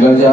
गजा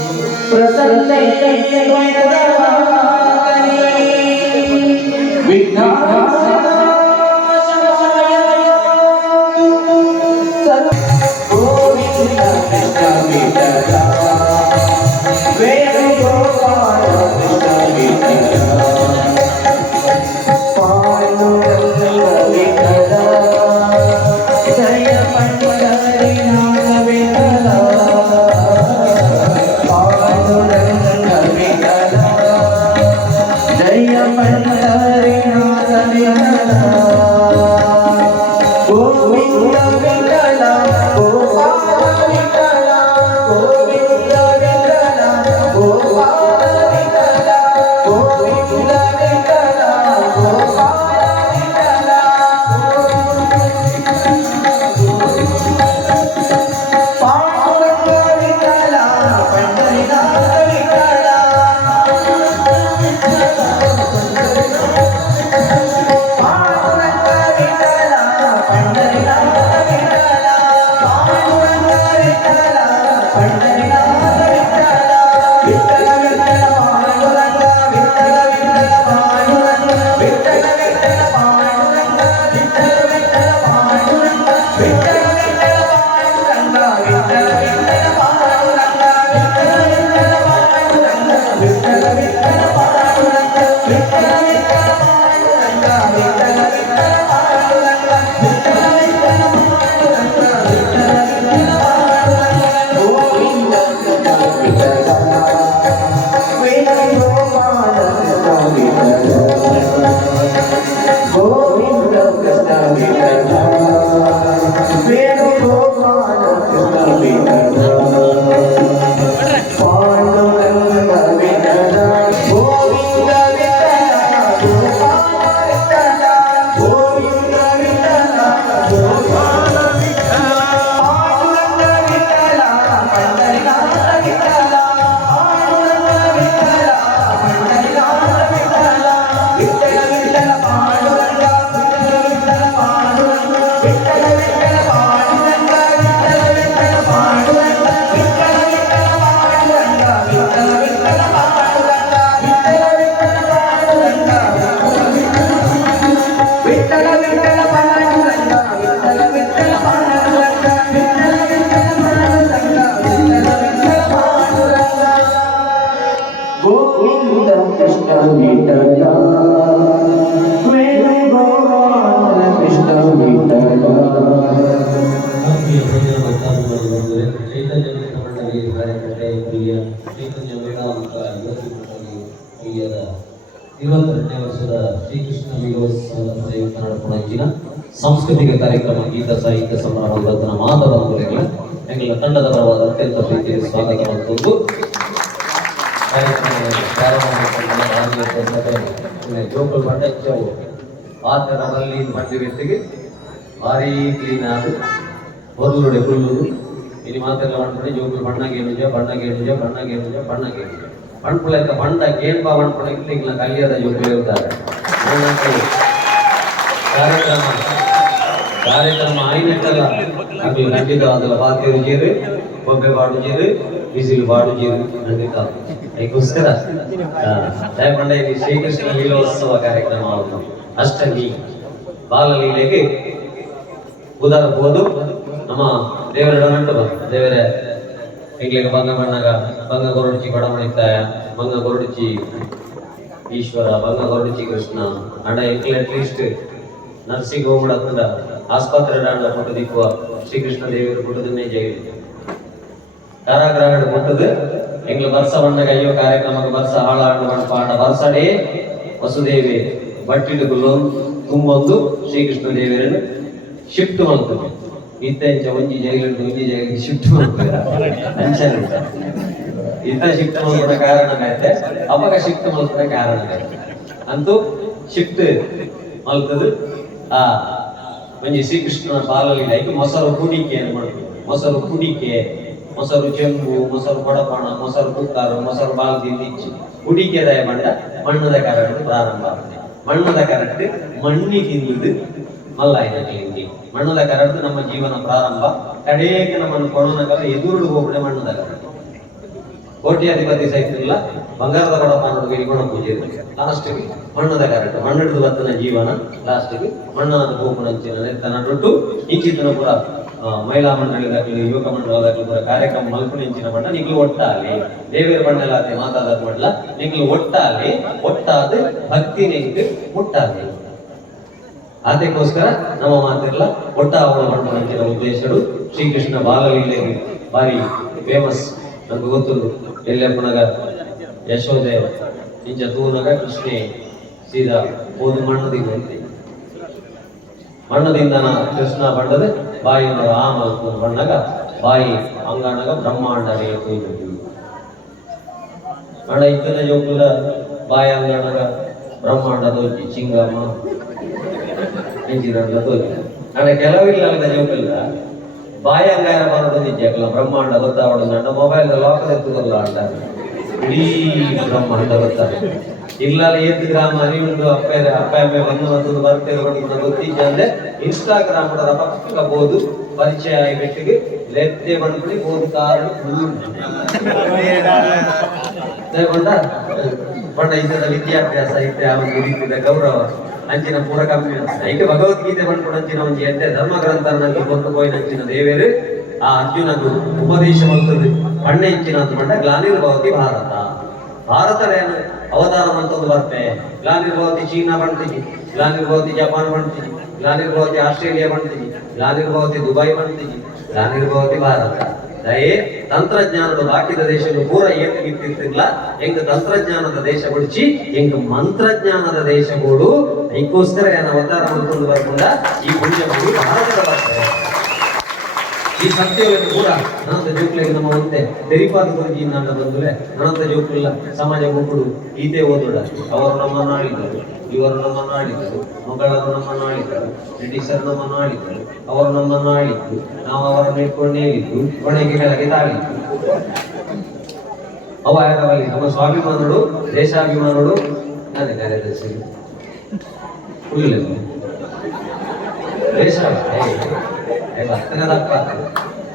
प्रसन्न विघ्न ಪ್ರಿಯದ ಐವತ್ತೆರಡನೇ ವರ್ಷದ ಶ್ರೀಕೃಷ್ಣ ವಿಗೋತ್ಸವದ ಪ್ರಯುಕ್ತ ನಡ್ಕೊಂಡಂಚಿನ ಸಾಂಸ್ಕೃತಿಕ ಕಾರ್ಯಕ್ರಮ, ಗೀತ, ಸಾಹಿತ್ಯ ಸಮಾರಂಭದ ಮಾತದ ಮೂಲಕ ಎಂಗಳ ತಂಡದ ಪರವಾದ ಅತ್ಯಂತ ಪ್ರೀತಿಯ ಸ್ವಾಗತ ಮತ್ತು ಜೋಕಲ್ ಭಟ್ಟಾಚಾರ್ಯ ಆತನದಲ್ಲಿ ಮಂದಿರತ್ತಿಗೆ ಭಾರಿ ಕ್ಲೀನ್ ಆಗಿ ಹೊರಗಡೆ ಹುಲ್ಲುದು ಇಲ್ಲಿ ಮಾತೆಲ್ಲ ಮಾಡ್ಬಿಟ್ಟು ಜೋಕುಲು ಬಣ್ಣಗೆ ಏನುಜ ಬಣ್ಣಗೆ ಏನುಜ ಬಣ್ಣಗೆ ಏನುಜ ಬಣ್ಣಗೆ ಏನುಜ ಬಣ್ಪುಳೆಕ ಬಣ್ಣ ಕೇಂಪ ಬಣ್ಪುಳಕ್ಕೆ ಇಲ್ಲ ಕಲ್ಯಾದ ಜೋಕುಲು ಇರ್ತಾರೆ ಕಾರ್ಯಕ್ರಮ ಕಾರ್ಯಕ್ರಮ ಆಯ್ನೆಟ್ಟಲ್ಲ ಅದು ಖಂಡಿತವಾದಲ್ಲ ಬಾತಿರು ಜೀರು ಬೊಬ್ಬೆ ಬಾಡು ಜೀರು ಬಿಸಿಲು ಬಾಡು ಜೀರು ಖಂಡಿತ ಅದಕ್ಕೋಸ್ಕರ ದಯಪಂಡ ಇಲ್ಲಿ ಶ್ರೀಕೃಷ್ಣ ಲೀಲೋತ್ಸವ ಕಾರ್ಯಕ್ರಮ ಆಗುದು ಅಷ್ಟಮಿ ಬಾಲಲೀಲೆಗೆ ಉದಾಹರಣಬಹುದು ನಮ್ಮ ದೇವರ ನಂಟು ದೇವರ ಎಂಗ್ಲಿಗೆ ಬಂಗ ಬಣ್ಣಗ ಬಂಗ ಕೊರಡಿಚಿ ಬಡಮಣಿತಾಯ ಬಂಗ ಕೊರಡಿಚಿ ಈಶ್ವರ ಬಂಗ ಕೊರಡಿಚಿ ಕೃಷ್ಣ ಅಂಡ ಎಂಕ್ಲೆ ಅಟ್ಲೀಸ್ಟ್ ನರ್ಸಿಂಗ್ ಹೋಮ್ ಕೂಡ ಆಸ್ಪತ್ರೆ ದಾಂಡ ಫೋಟೋ ದಿಕ್ಕುವ ಶ್ರೀಕೃಷ್ಣ ದೇವಿಯರು ಫೋಟೋದನ್ನೇ ಜೈಲು ಕಾರಾಗೃಹಗಳು ಕೊಟ್ಟದು ಎಂಗ್ಲ ಬರ್ಸ ಬಣ್ಣಗ ಅಯ್ಯೋ ಕಾರ್ಯಕ್ರಮಕ್ಕೆ ಬರ್ಸ ಹಾಳಾಡು ಪಾಡ ಬರ್ಸಡೆ ವಸುದೇವಿ ಬಟ್ಟಿಡುಗುಲು ತುಂಬೊಂದು ಶ್ರೀಕೃಷ್ಣ ದೇವಿಯರನ್ನು ಶಿಫ್ಟ್ ಮಾಡ್ತದೆ ಇತ್ತ ಇಂಚ ಒಂಜಿ ಜೈಲಿಂದ ಒಂಜಿ ಜೈಲಿಗೆ ಶಿಫ್ಟ್ ಮಾಡ್ತಾರೆ. ಇತ್ತ ಶಿಫ್ಟ್ ಮಾಡ್ಕೊಡ ಕಾರಣ ಐತೆ ಅವಾಗ ಶಿಫ್ಟ್ ಮಾಡ್ಕೊಡ ಕಾರಣ ಐತೆ ಅಂತೂ ಶಿಫ್ಟ್ ಮಲ್ತದ ಆ ಒಂಜಿ ಶ್ರೀಕೃಷ್ಣನ ಬಾಲಲ್ಲಿ ಐಕೆ ಮೊಸರು ಕುಡಿಕೆ ಅಂತ ಮಾಡ್ತೀವಿ. ಮೊಸರು ಕುಡಿಕೆ ಮೊಸರು ಚೆಂಬು ಮೊಸರು ಕೊಡಪಾಣ, ಮೊಸರು ಕುತ್ತಾರು, ಮೊಸರು ಬಾಲ್ದಿ ನಿಚ್ಚಿ ಹುಡಿಕೆ ದಯ ಮಾಡಿದ ಮಣ್ಣದ ಕರೆಕ್ಟ್ ಪ್ರಾರಂಭ ಮಣ್ಣದ ಕರೆಕ್ಟ್ ಮಣ್ಣಿ ತಿಂದುದು ಮಲ್ಲಾಯಿನ ಕ್ಲಿಂಗಿ ಮಣ್ಣದ ಕರಡ್ದು ನಮ್ಮ ಜೀವನ ಪ್ರಾರಂಭ. ಕಡೆಗೆ ನಮ್ಮನ್ನು ಕೊರೋನಾ ಕಾಲ ಎದುರು ಹೋಗ್ಬಿಡೆ ಮಣ್ಣದ ಕರೆಕ್ಟ್ ಕೋಟ್ಯಾಧಿಪತಿ ಸಹಿತ ಇಲ್ಲ. ಬಂಗಾರದ ಕೊಡಪಾನೊಳಗೆ ಗುಣ ಪೂಜೆ ಲಾಸ್ಟ್ಗೆ ಮಣ್ಣದ ಕರೆಕ್ಟ್ ಮಣ್ಣಿಡಿದು ಬತ್ತನ ಜೀವನ ಲಾಸ್ಟ್ಗೆ ಮಣ್ಣಾದ ಗೋಪುರಂಚಿನ ನೆತ್ತನ ಟೊಟ್ಟು ಇಂಚಿತನ ಪುರ ಮಹಿಳಾ ಮಂಡಳಿದಾಗಲಿ ಯುವಕ ಮಂಡಳದಾಗಲಿ ಪುರ ಕಾರ್ಯಕ್ರಮ ಮಲ್ಪುಣಿಂಚಿನ ಬಣ್ಣ ನಿಗ್ಲು ಒಟ್ಟಾಲಿ ದೇವೇರ ಬಣ್ಣಲಾತೆ ಮಾತಾದ ಮಾಡಲ್ಲ ನಿಗ್ಲು ಒಟ್ಟಾಗಲಿ ಒಟ್ಟಾದ ಭಕ್ತಿ ನಿಂತು ಮುಟ್ಟಾಲಿ ಅದಕ್ಕೋಸ್ಕರ ನಮ್ಮ ಮಾತಿರಲ್ಲ ಒಟ್ಟ ಅವಳ ನಮ್ಮ ಉದ್ದೇಶಗಳು ಶ್ರೀಕೃಷ್ಣ ಬಾಲಲೀಲೆಗೆ ಬಾರಿ ಫೇಮಸ್ ನಮ್ಗೆ ಗೊತ್ತು ಎಲ್ಲಪ್ಪನಗ ಯಶೋದೆ ಇಂಚ ತೂನಗ ಕೃಷ್ಣೆ ಸೀದಾ ಓದು ಮಣ್ಣದಿಂದ. ಮಣ್ಣದಿಂದ ಕೃಷ್ಣ ಬಣ್ಣದ ಬಾಯಿಂದ ರಾಮ ಬಣ್ಣಗ ಬಾಯಿ ಅಂಗಾಣಗ ಬ್ರಹ್ಮಾಂಡ ಕೊಯ್ದು ಮಣ ಇತ್ತನ ಜೋಕುಲ, ಬಾಯಿ ಅಂಗಾಣಗ ಬ್ರಹ್ಮಾಂಡ ದೋಚಿ ಚಿಂಗಮ್ಮ. ತೋಚಿ ಅಣ್ಣ ಕೆಲವಿಲ್ಲ ಜೋಕಲ್ಲ ಬಾಯಿ ಅಂಗಾರ ಬರೋದು ನಿಜ ಅಲ್ಲ ಬ್ರಹ್ಮಾಂಡ ಗೊತ್ತಾವಡ ನನ್ನ ಮೊಬೈಲ್ ಲಾಕರ್ ಎತ್ತುದಲ್ಲ ಅಂತ. ಇಡೀ ಬ್ರಹ್ಮಾಂಡ ಗೊತ್ತಾಗ ಇಲ್ಲ ಏತ್ ಗ್ರಾಮ ಅನಿಯುಂಡು ಅಪ್ಪ ಅಪ್ಪ ಅಮ್ಮ ಬಂದು ಒಂದು ಬರ್ತಿರೋದು ಗೊತ್ತಿದ್ದೆ ಅಂದ್ರೆ ಇನ್ಸ್ಟಾಗ್ರಾಮ್ ಪಕ್ಕ ಬೋದು ಪರಿಚಯ ಆಗಿ ಬೆಟ್ಟಿಗೆ ಲೆತ್ತೆ ಬಂದ್ಬಿಡಿ ಬೋದು ಕಾರಣ ಬಣ್ಣ ಇದರ ವಿದ್ಯಾಭ್ಯಾಸ ಇತ್ತೆ ಆ ಗೌರವ. ಅಂಚಿನ ಪೂರಕ ಐಕೆ ಭಗವದ್ಗೀತೆ ಬಂದ್ಕೊಂಡು ಅಂಚಿನ ಒಂದು ಎಂಟೆ ಧರ್ಮ ಗ್ರಂಥ ನನಗೆ ಕೊಂಡು ಹೋಯ್ ಅಂಚಿನ ದೇವೇರು. ಆ ಅರ್ಜುನದು ಉಪದೇಶ ಮಾಡ್ತದೆ ಬಣ್ಣ ಹೆಚ್ಚಿನ ಅಂತ ಬಂಡ ಗ್ಲಾನಿರ್ಭವತಿ ಭಾರತ. ಭಾರತರೇ ಅವತಾರ ಮಂತದ್ದು ಬರ್ತೆ. ಗ್ಲಾನಿರ್ಭವತಿ ಚೀನಾ ಬಣ್ತಿಜಿ ಗ್ಲಾನಿರ್ಭವತಿ ಜಪಾನ್ ಬಣ್ತಿಜಿ ಗ್ಲಾನಿರ್ಭವತಿ ಆಸ್ಟ್ರೇಲಿಯಾ ಬಣ್ತಿಜಿ ಗ್ಲಾನಿರ್ಭವತಿ ದುಬೈ ಬಣ್ತಿಜಿ ಗ್ಲಾನಿರ್ಭವತಿ ಭಾರತ. ದಯೆ ತಂತ್ರಜ್ಞಾನದ ಬಾಕಿದ ದೇಶಗಳು ಪೂರ ಏನು ಇತ್ತಿರ್ತಿಲ್ಲ ಹೆಂಗ ತಂತ್ರಜ್ಞಾನದ ದೇಶ ಬಿಡಿಸಿ ಹೆಂಗ ಮಂತ್ರಜ್ಞಾನದ ದೇಶಗಳು ಅದಕ್ಕೋಸ್ಕರ ಏನು ಅವತಾರ ಮಾಡ್ಕೊಂಡು ಬರ್ಕೊಂಡ ಈ ಪುಣ್ಯಗಳು ಭಾರತದ ಬರ್ತಾರೆ ಈ ಸತ್ಯವನ್ನು ಕೂಡ ಅನಂತ ಜೋಕ್ಲಿಗೆ ನಮ್ಮ ಒಂದೇ ತೆರಿಪಾದ ಗುರುಜಿ ನಾಟ ಬಂದ್ರೆ ಅನಂತ ಜೋಕ್ಲಿಲ್ಲ ಸಮಾಜ ಗುಂಪುಡು ಈತೆ ಓದೋಡ ಅವರು ನಮ್ಮ ಆಳಿದರು ಇವರು ನಮ್ಮ ಆಳಿದರು ಮಗಳರು ನಮ್ಮ ಆಳಿದರು ಬ್ರಿಟಿಷರು ನಮ್ಮ ಆಳಿದರು ಅವರು ನಮ್ಮ ಆಳಿದ್ದು ನಾವು ಅವರನ್ನು ಇಟ್ಕೊಂಡೇ ಇದ್ದು ಕೊನೆಗೆ ಕೆಳಗೆ ತಾಳಿದ್ದು. ಅವ ಯಾರವಲ್ಲಿ ನಮ್ಮ ಸ್ವಾಭಿಮಾನಗಳು ದೇಶಾಭಿಮಾನಗಳು ನಾನೇ ಕಾರ್ಯದರ್ಶಿ. ದೇಶ.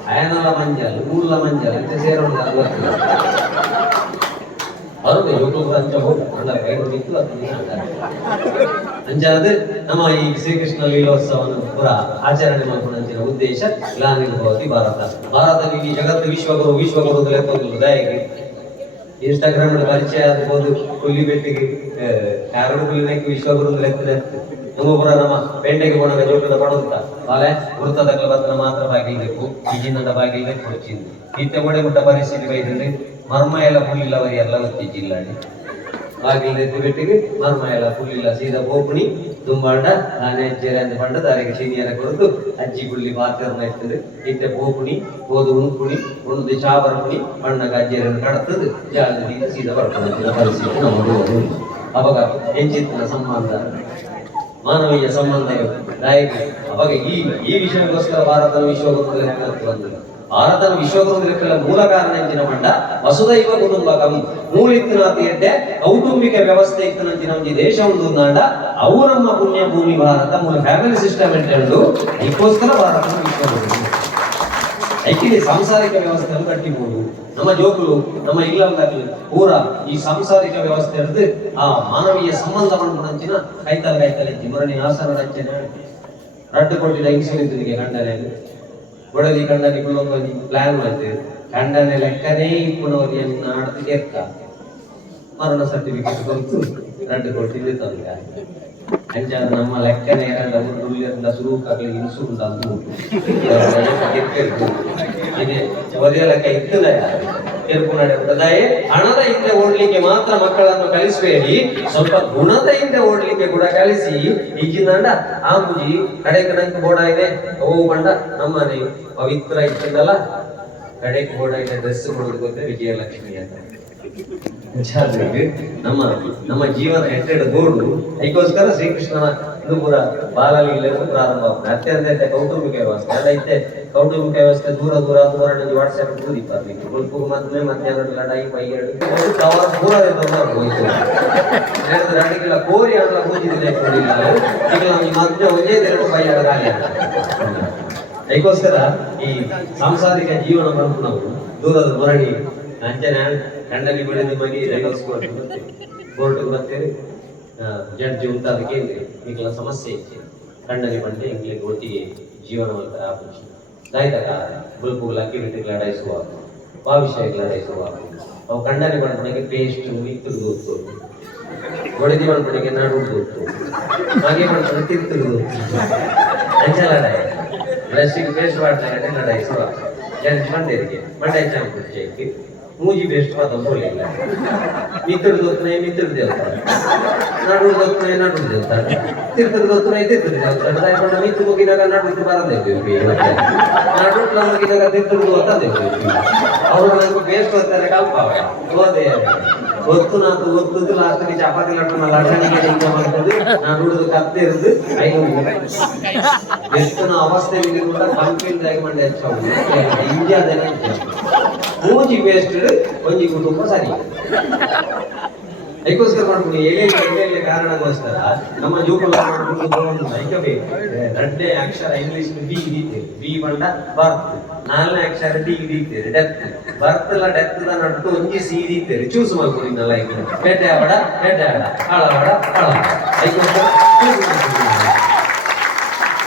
ಅಯನಲ ಮಂಜಲ್ ಮೂಲ ಮಂಜಲ್ ಅಂತ ಸೇರೋಣ ಅವರು ಯೂಟ್ಯೂಬ್ ಹೋಗಿ ಅಲ್ಲ ಕೈಗಳು ಬಿತ್ತು ಅಂಚಾದ ನಮ್ಮ ಈ ಶ್ರೀಕೃಷ್ಣ ಲೀಲೋತ್ಸವವನ್ನು ಪುರ ಆಚರಣೆ ಮಾಡಿಕೊಂಡಂತಿನ ಉದ್ದೇಶ ಗ್ಲಾನಿರ್ಭವತಿ ಭಾರತ ಭಾರತ ಇಡೀ ಜಗತ್ತು ವಿಶ್ವಗುರು ವಿಶ್ವಗುರು ಲೆಕ್ಕೋದಿಲ್ಲ ದಯಗೆ ಇನ್ಸ್ಟಾಗ್ರಾಮ್ ಪರಿಚಯ ಆಗ್ಬೋದು ಹುಲಿ ಬೆಟ್ಟಿಗೆ ಕಾರಣ ಹುಲಿನಕ್ಕೆ ವಿಶ್ವಗುರು ಲೆಕ್ಕದ ನಮ್ಮೊಬ್ಬರ ನಮ್ಮ ಬೆಂಡೆಗೆ ಕೊಡಗ ಜೋಟದ ಪಡುತ್ತ ಬಾಲೆ ವೃತ್ತದ ಕ್ಲಬತ್ನ ಮಾತ್ರ ಬಾಗಿಲ್ಬೇಕು ಈಜಿನದ ಬಾಗಿಲ್ಬೇಕು ಕೊಡ್ಚಿಂದು ಇತ್ತೆ ಒಡೆ ಮುಟ್ಟ ಪರಿಸ್ಥಿತಿ ಬೈದ್ರೆ ಮರ್ಮ ಎಲ್ಲ ಹುಲ್ಲಿಲ್ಲವರಿ ಎಲ್ಲ ಗೊತ್ತಿ ಜಿಲ್ಲಾಡಿ ಬಾಗಿಲ್ ಬಿಟ್ಟಿಗೆ ಮರ್ಮ ಎಲ್ಲ ಹುಲ್ಲಿಲ್ಲ ಸೀದಾ ಬೋಪುಣಿ ತುಂಬಾಂಡ ನಾನೇ ಜೇರೆ ಅಂತ ಬಂಡ. ದಾರಿಗೆ ಸೀನಿಯರ ಕೊರತು ಅಜ್ಜಿ ಗುಳ್ಳಿ ಪಾತ್ರನ ಇರ್ತದೆ ಇತ್ತೆ ಬೋಪುಣಿ ಓದು ಉಣ್ಕುಣಿ, ಉಣದು ಚಾಬರ ಪುಣಿ ಬಣ್ಣಗ ಅಜ್ಜಿಯರನ್ನು ಕಡತದು ಜಾಲದಿಂದ ಸೀದಾ ಬರ್ಕೊಂಡು ಪರಿಸ್ಥಿತಿ ನಮ್ಮ ಅವಾಗ ಹೆಂಚಿತ್ತಿನ ಸಂಬಂಧ ಮಾನವೀಯ ಸಂಬಂಧ ನಾಯಕ ಅವಾಗ ಈ ಈ ವಿಷಯಕ್ಕೋಸ್ಕರ ಭಾರತ ವಿಶ್ವಗುರು ಬಂದಿಲ್ಲ ಭಾರತದ ವಿಶ್ವಗುರು ಮೂಲ ಕಾರಣ ಎಂಚಿನ ಮಂಡ ವಸುದೈವ ಕುಟುಂಬಕಂ. ಮೂಲಿತ್ತಿನಾತಿ ಎಡ್ಡೆ ಕೌಟುಂಬಿಕ ವ್ಯವಸ್ಥೆ ಇತ್ತಿನಂಚಿನ ಒಂದು ದೇಶ ಒಂದು ನಾಡ. ಅವು ನಮ್ಮ ಪುಣ್ಯ ಭೂಮಿ ಭಾರತ ಮೂಲ ಫ್ಯಾಮಿಲಿ ಸಿಸ್ಟಮ್ ಎಂಟು ಇದಕ್ಕೋಸ್ಕರ ಭಾರತ ವಿಶ್ವಗುರು ಐಕಿದೆ ಸಾಂಸಾರಿಕ ವ್ಯವಸ್ಥೆಯನ್ನು ಕಟ್ಟಿಬಹುದು ನಮ್ಮ ಜೋಕುಲು, ನಮ್ಮ ಇಲ್ಲದಾಗಲಿ ಪೂರ ಈ ಸಾಂಸಾರಿಕ ವ್ಯವಸ್ಥೆ ಹಿಡಿದು ಆ ಮಾನವೀಯ ಸಂಬಂಧ ನಂಚಿನ ಕೈತಲ ಕೈತಲ ಮೊರನಿ ಆಸನ ರಚನೆ ರಟ್ಟು ಕೊಟ್ಟಿದ್ದ ಹಿಂಸಿನಿಗೆ ಕಂಡನೆ ಒಡಲಿ ಕಂಡನಿ ಕುಳ್ಳೊಂದು ಪ್ಲಾನ್ ಮಾಡ್ತೀವಿ ಕಂಡನೆ ಲೆಕ್ಕನೇ ಇಪ್ಪುನವರಿಗೆ ನಾಡ್ದು ಎತ್ತ. ಮರಣ ಸರ್ಟಿಫಿಕೇಟ್ ಬಂತು, ರಡ್ಡು ಕೊಟ್ಟಿದ್ದು ತಂದ ಅಂಚಾದ ನಮ್ಮ ಲೆಕ್ಕನೇ ಎರಡ ಶುರು ಆಗಲಿ ಇನ್ಸು ಉಂಟು ಇದೆ ಒದೇ ಲೆಕ್ಕ ಇತ್ತದ ನಡೆಯುತ್ತದಾಯೇ ಹಣದ ಹಿಂದೆ ಓಡ್ಲಿಕ್ಕೆ ಮಾತ್ರ ಮಕ್ಕಳನ್ನು ಕಲಿಸಬೇಡಿ ಸ್ವಲ್ಪ ಗುಣದ ಹಿಂದೆ ಓಡ್ಲಿಕ್ಕೆ ಕೂಡ ಕಲಿಸಿ ಈಗಿಂದ ಆ ಮುಜಿ ಕಡೆಗೆ ನಂಗೆ ಬೋಡ ಇದೆ. ಓ ಬಂಡ, ನಮ್ಮನೆ ಪವಿತ್ರ ಇಟ್ಟಿದ್ದಲ್ಲ ಕಡೆಗೆ ಬೋಡ ಇದೆ ಡ್ರೆಸ್ ಕೊಡೋದು ಗೊತ್ತೇ ವಿಜಯಲಕ್ಷ್ಮಿ ಅಂತ. ವಿಚಾರದಲ್ಲಿ ನಮ್ಮ ನಮ್ಮ ಜೀವನ ಹೆಟ್ಟೆಡ ಗೋಡು. ಅದಕ್ಕೋಸ್ಕರ ಶ್ರೀಕೃಷ್ಣನ ಇದು ಪೂರ ಬಾಲಲೀಲೆಯನ್ನು ಪ್ರಾರಂಭ ಆಗ್ತದೆ. ಅತ್ಯಂತ ಐತೆ ಕೌಟುಂಬಿಕ ವ್ಯವಸ್ಥೆ. ಅದೈತೆ ಕೌಟುಂಬಿಕ ವ್ಯವಸ್ಥೆ ದೂರ ದೂರ ದೂರ ನನಗೆ ವಾಟ್ಸಪ್ ದೂರ ಬರ್ಲಿಕ್ಕೆ ಸ್ವಲ್ಪ ಮತ್ತೆ ಮಧ್ಯಾಹ್ನ ಲಡಾಯಿ, ಪೈಯಡು. ಅವರ ದೂರ ಹೋಯ್ತು ಹೇಳಿದ್ರೆ ಕೋರಿ ಆಡಲ ಕೂಜಿದ್ರೆ ಕೊಡಿಲ್ಲ ಈಗ ನಮಗೆ ಮದ್ವೆ ಒಂದೇ ಎರಡು ಪೈಯಡ ಖಾಲಿ ಅದಕ್ಕೋಸ್ಕರ ಈ ಸಾಂಸಾರಿಕ ಜೀವನ ಬಂದು ನಾವು ದೂರದ ಮರಳಿ ಅಂಚನೆ ಕಂಡಲ್ಲಿ ಬೆಳೆದ ನಿಮಗೆ ರೈಗೋಸ್ಕರ ಬೋರ್ಡ್ ಮತ್ತೆ ಜಡ್ಜಿ ಉಂಟಾದ ಕೇಂದ್ರ ಈಗಲ ಸಮಸ್ಯೆ ಇತ್ತು ಕಂಡಲ್ಲಿ ಬಂದೆ ಇಂಗ್ಲಿಗೆ ಒಟ್ಟಿಗೆ ಜೀವನವಂತರ ಆಪರೇಷನ್ ದಾಯ್ತಕ ಲಕ್ಕಿ ಬಿಟ್ಟು ಲಡಾಯಿಸುವ ಆ ಗ್ಲಾಡಾಯಿಸುವ ಲಡಾಯಿಸುವ ಅವು ಕಂಡಲ್ಲಿ ಬಂಡನಿಗೆ ಪೇಸ್ಟ್ ಮಿತ್ತುದು ಗೊತ್ತು. ಒಡೆದಿ ಬಂಡನಿಗೆ ನಾಡು ಗೊತ್ತು. ಹಾಗೆ ಬಂಡನೆ ತಿರ್ತುದು ಗೊತ್ತು. ಅಂಚ ಲಡಾಯಿ ಬ್ರಷಿಗೆ ಪೇಸ್ಟ್ ಮಾಡ್ತಾರೆ ಲಡಾಯಿಸುವ ಜಡ್ಜ್ ಮಂಡ ಮಂಡೈ ಚಾಂಪುರ್ಚೇಕ್ಕೆ ಮೂಜಿ ಬೇಸ್ಟ್ ಮಾತ್ರ ಸೋಲಿಲ್ಲ ಮಿತ್ರಡು ದೊತ್ತನೆ ಮಿತ್ರಡು ದೇವತಾನೆ ನಡು ನಡು ದೇವತಾನೆ ತೀರ್ಥದ ದೊತ್ತನೆ ತೀರ್ಥ ದಾಯಕೊಂಡ ಮಿತ್ರ ಮುಗಿನಾಗ ನಡು ನಡು ದೇವಿ ಅವರು ನನಗೆ ಬೇಸ್ಟ್ ಓದ್ತಾರೆ ಕಲ್ಪಾವ ಓದೆ. ಒತ್ತು ಒತ್ತುದು ಲಾಸ್ಟ್ ಚಪಾತಿ ಲಟ್ಟನ ಲಟ್ಟಣಿಗೆ ಮಾಡ್ತದೆ? ನಾನು ಹುಡುದು ಕತ್ತೆ ಐದು ಎಷ್ಟು ನಾ ಅವಸ್ಥೆ ಕೂಡ ಕಂಪಿಂದ ಮಂಡೆ ಹೆಚ್ಚು ಇಂಡಿಯಾದನ ಮೂಜಿ ಬೇಸ್ಟ್ ಒಂಜಿ ಕುಟುಂಬ ಸರಿ ಅದಕ್ಕೋಸ್ಕರ ಮಾಡ್ಕೊಂಡು ಎಲ್ಲೆಲ್ಲಿ ಎಲ್ಲೆಲ್ಲಿ ಕಾರಣಕ್ಕೋಸ್ಕರ ನಮ್ಮ ಜೋಕುಲ ಮಾಡ್ಕೊಂಡು ಐಕಬೇಕು ಎರಡನೇ ಅಕ್ಷರ ಇಂಗ್ಲಿಷ್ ಬಿ ದೀತೆ ಬಿ ಬಂಡ ಬರ್ತ್ ನಾಲ್ನೇ ಅಕ್ಷರ ಡಿ ದೀತೇರಿ ಡೆತ್ ಬರ್ತ್ ಎಲ್ಲ ಡೆತ್ ನಟ್ಟು ಒಂಜಿ ಸಿ ದೀತೇರಿ ಚೂಸ್ ಮಾಡ್ಕೊಂಡು ಇನ್ನಲ್ಲ ಈಗ ಬೇಟೆ ಆಡ ಬೇಟೆ ಆಡ ಹಾಳಾಡ ಹಾಳ ಅದಕ್ಕೋಸ್ಕರ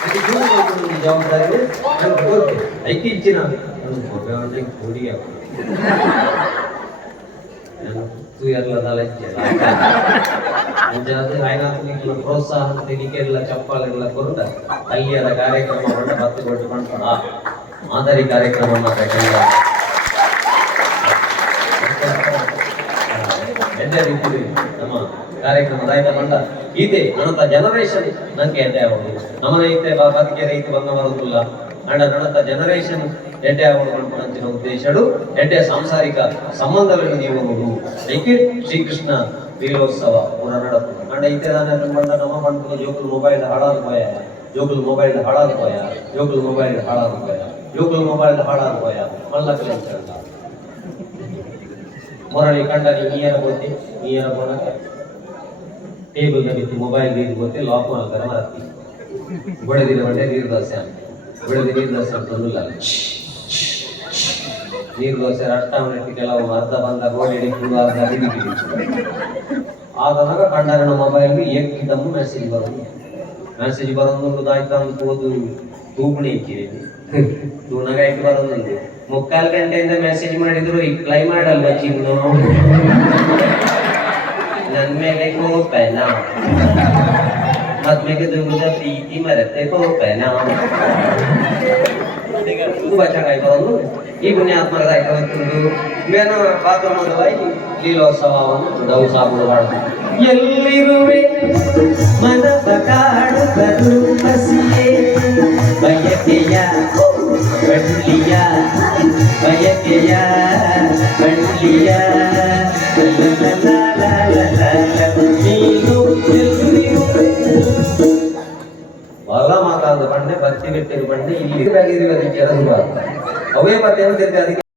ಅದಕ್ಕೆ ಚೂಸ್ ಮಾಡ್ಕೊಂಡು ಜವಾಬ್ದಾರಿ ನಮ್ಗೆ ಗೊತ್ತು ಐಕೆ ತೂಯರ್ಲದಲ್ಲ ಮುಂಜಾನೆ ರಾಯನಾಥನಿಗೆಲ್ಲ ಪ್ರೋತ್ಸಾಹ ತೆಗಿಕೆಲ್ಲ ಚಪ್ಪಾಳೆಲ್ಲ ಕೊರತ ಅಲ್ಲಿಯರ ಕಾರ್ಯಕ್ರಮವನ್ನು ಮತ್ತೆ ಕೊಟ್ಟು ಮಾಡ್ತಾರ ಮಾದರಿ ಕಾರ್ಯಕ್ರಮವನ್ನು ತಗೊಂಡ ಎದ್ದೆ ರೀತಿ ನಮ್ಮ ಕಾರ್ಯಕ್ರಮದ ಆಯ್ತಾ ಬಂಡ ಇದೆ ನನ್ನತ ಜನರೇಷನ್ ನಂಗೆ ಎದ್ದೆ ಅವರು ನಮ್ಮ ಐತೆ ಬದುಕೆ ರೈತ ಬಂದವರದಿಲ್ಲ. ಅಣ್ಣ ನನ್ನತ ಜನರೇಷನ್ ಎಡ್ಡೆ ಆಗೋದು ಅಂಚಿನ ಉದ್ದೇಶಡು ಎಡ್ಡೆ ಸಾಂಸಾರಿಕ ಸಂಬಂಧಗಳನ್ನು ನೀವು ನೋಡು ಏಕೆ ಶ್ರೀಕೃಷ್ಣ ವೀರೋತ್ಸವ ಪೂರ ನಡತು ಅಂಡ ಐತೆ ದಾನೆ ಬಂದ ನಮ್ಮ ಬಂದ ಜೋಕುಲ್ ಮೊಬೈಲ್ ಹಾಳಾದ ಹೋಯ ಜೋಕುಲ್ ಮೊಬೈಲ್ ಹಾಳಾದ ಹೋಯ ಜೋಕುಲ್ ಮೊಬೈಲ್ ಹಾಳಾದ ಹೋಯ ಜೋಕುಲ್ ಮೊಬೈಲ್ ಹಾಳಾದ ಹೋಯ ಮಲ್ಲ ಕಲೆ ಅಂತ ಮೊರಳಿ ಕಂಡ ನೀಯರ ಬೋತಿ ನೀಯರ ಬೋನಕ ಟೇಬಲ್ ಬಿತ್ತು ಮೊಬೈಲ್ ನೀರು ಬೋತಿ ಲಾಕ್ ಮಾಡ್ತಾರೆ ಮಾತಿ ಬಡದಿನ ಬಂಡೆ ನೀರು ದೋಸೆ ಅಂತ ಬೆಳೆದ ನೀರು ದೋಸೆ ಮನೆಟ್ಟು ಕೆಲವು ಅರ್ಧ ಬಂದ ಗೋಡೆ ಆದಾಗ ಅರ್ಧ ಹಿಡಿದು ಆದಾಗ ಕಂಡರನ ಮೊಬೈಲ್ಗೆ ಮೆಸೇಜ್ ಬರೋದು. ಮೆಸೇಜ್ ಬರೋದು ಅಂತ ಓದು ತೂಪಣಿ ಇಕ್ಕಿರಿ ತೂನಗಾಯ್ತು ಬರೋದೊಂದು ಮುಕ್ಕಾಲು ಗಂಟೆಯಿಂದ ಮೆಸೇಜ್ ಮಾಡಿದ್ರು, ಈ ರಿಪ್ಲೈ ಮಾಡಲ್ವ ಚಿನ್ನು ನನ್ ಮೇಲೆ ಕೋಪನ ಮದ್ಮೆಗೆ ದುಂಗುದ ಪ್ರೀತಿ ಮರತೆ ಕೋಪನ ತುಂಬಾ ಚೆನ್ನಾಗಿ ಬರೋದು. ಈ ಪುಣ್ಯಾತ್ಮಕದ ಇವತ್ತೊಂದು ಮೇನ ಪಾತ್ರಮಂದವಾಗಿ ಲೀಲೋತ್ಸವವನ್ನು ನಾವು ಸಾಗುವುದು ಮಾಡುದು ಎಲ್ಲಿರುವೆ? ಮನದ ಕಾಡು ಹಸಿಯೇ. ಬಯಕೆಯ ಬಳ್ಳಿಯ ಬಯಕೆಯ ಬಳ್ಳಿಯ. ಬಹಳ ಮಾತಾದ ಬಂಡೆ ಭಕ್ತಿ ಗಟ್ಟಿರು ಬಂಡೆ ಇಲ್ಲಿ ಅದಕ್ಕೆ ಅವೇ ಮತ್ತೆ ಎಂತ ಅದಕ್ಕೆ